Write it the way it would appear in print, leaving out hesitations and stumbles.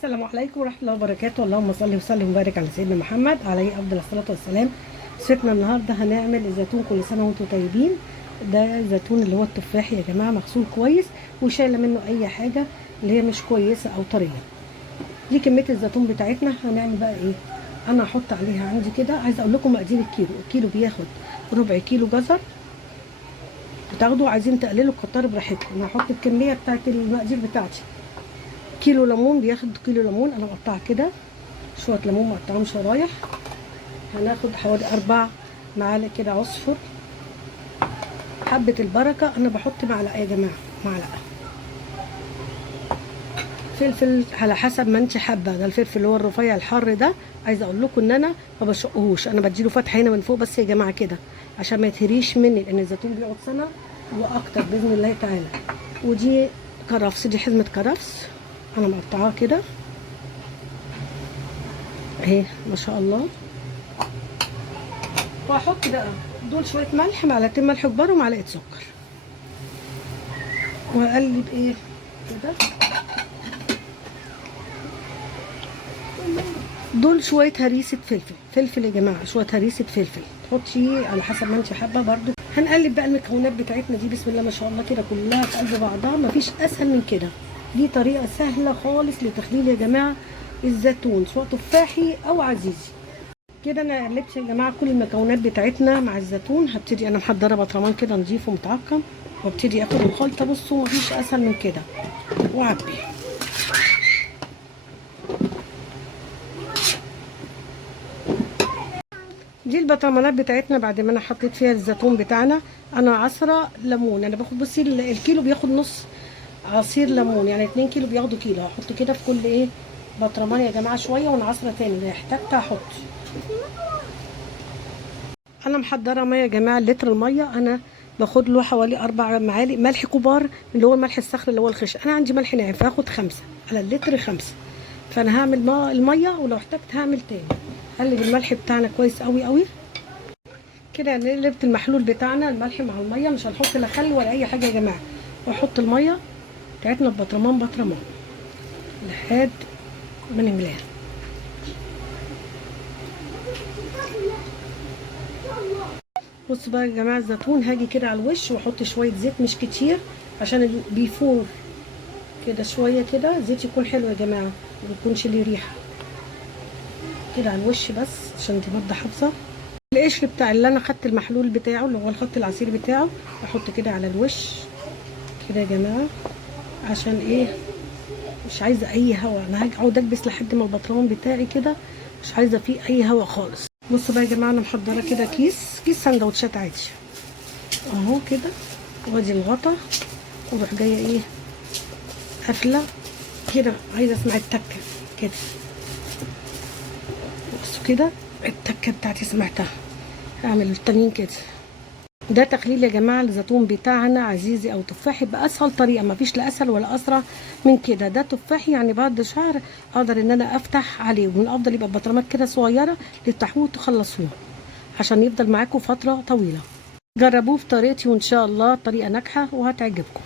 السلام عليكم ورحمه الله وبركاته. اللهم صل وسلم وبارك على سيدنا محمد عليه افضل الصلاه والسلام. سيرتنا النهارده هنعمل الزيتون كل سنه وانتم طيبين. ده زيتون اللي هو التفاح يا جماعه، مغسول كويس وشايله منه اي حاجه اللي هي مش كويسه او طريه. دي كميه الزيتون بتاعتنا. هنعمل بقى ايه؟ انا هحط عليها عندي كده، عايزه اقول لكم مقادير الكيلو بياخد ربع كيلو جزر. بتاخدوا عايزين تقللوا كتروا براحتكم. انا هحط الكميه بتاعت المقادير بتاعتي. كيلو ليمون بياخد كيلو ليمون، انا مقطعه كده شويه ليمون مقطعهم شرايح. هناخد حوالي 4 معالق كده عصفر. حبه البركه انا بحط معلقه يا جماعه، معلقه. فلفل على حسب ما انت حابه، ده الفلفل اللي هو الرفيع الحر ده. عايزه اقول لكم ان انا ما بشقهوش، انا بديله فتحه هنا من فوق بس يا جماعه كده عشان ما يتهريش مني، لان الزيتون بيقعد سنه واكتر باذن الله تعالى. ودي كرفس، دي حزمه كرفس انا مقطعاه كده اهي ما شاء الله. وهحط بقى دول شويه ملح، معلقتين ملح كبار ومعلقه سكر، وهقلب ايه كده. دول شويه هريسه فلفل يا جماعه، شويه هريسه فلفل تحطي على حسب ما انت حابه برده. هنقلب بقى المكونات بتاعتنا دي بسم الله ما شاء الله كده كلها في قلب بعضها، مفيش اسهل من كده. دي طريقه سهله خالص لتخليل يا جماعه الزيتون سواء تفاحي او عزيزي. كده انا قلبت يا جماعه كل المكونات بتاعتنا مع الزيتون. هبتدي انا محضره برطمان كده نضيف ومتعقم، وابتدي اخد الخلطه. بصوا مفيش اسهل من كده. وعبي دي البطرمانات بتاعتنا بعد ما انا حطيت فيها الزيتون بتاعنا. انا عصره ليمون، انا باخد بصي الكيلو بياخد نص عصير ليمون، يعني 2 كيلو بياخدوا كيلو. هحط كده في كل ايه برطمان يا جماعه شويه، ونعصره تاني لو احتجت هحط. انا محضره ميه يا جماعه، لتر الميه انا باخد له حوالي 4 معالق ملح كبار، اللي هو الملح الصخر اللي هو الخشن. انا عندي ملح ناعم فهاخد 5 على اللتر 5. فانا هعمل الميه ولو احتجت هعمل تاني. قلب الملح بتاعنا كويس قوي قوي كده. قلبت المحلول بتاعنا الملح مع الميه، مش هنحط لا خل ولا اي حاجه يا جماعه. واحط الميه بتاعتنا ببطرمان لحد ما نملاها. بصوا بقى يا جماعه الزيتون، هاجي كده على الوش واحط شويه زيت مش كتير عشان بيفور كده شويه كده. زيت يكون حلو يا جماعه، ما يكونش ليه ريحه. كده على الوش بس عشان تبقى حافظه. القشر بتاع اللي انا خدت المحلول بتاعه اللي هو الخط العصير بتاعه احط كده على الوش كده يا جماعه. عشان ايه؟ مش عايزه اي هواء. انا هقعد اكبس لحد ما البطرمان بتاعي كده مش عايزه فيه اي هواء خالص. بصوا بقى يا جماعه انا محضره كده كيس سندوتشات عادي اهو كده، وادي الغطا، واروح جايه ايه قافله كده. عايزه اسمع التكه كده. بصوا كده التكه بتاعتي سمعتها. هعمل التانيين كده. ده تخليل يا جماعه الزيتون بتاعنا عزيزي او تفاحي باسهل طريقه، مفيش لا اسهل ولا اسرع من كده. ده تفاحي يعني بعد شهر اقدر ان انا افتح عليه، ومن الافضل يبقى بطرمات كده صغيره تفتحوه وتخلصوه عشان يفضل معاكم فتره طويله. جربوه في طريقتي وان شاء الله طريقه ناجحه وهتعجبكم.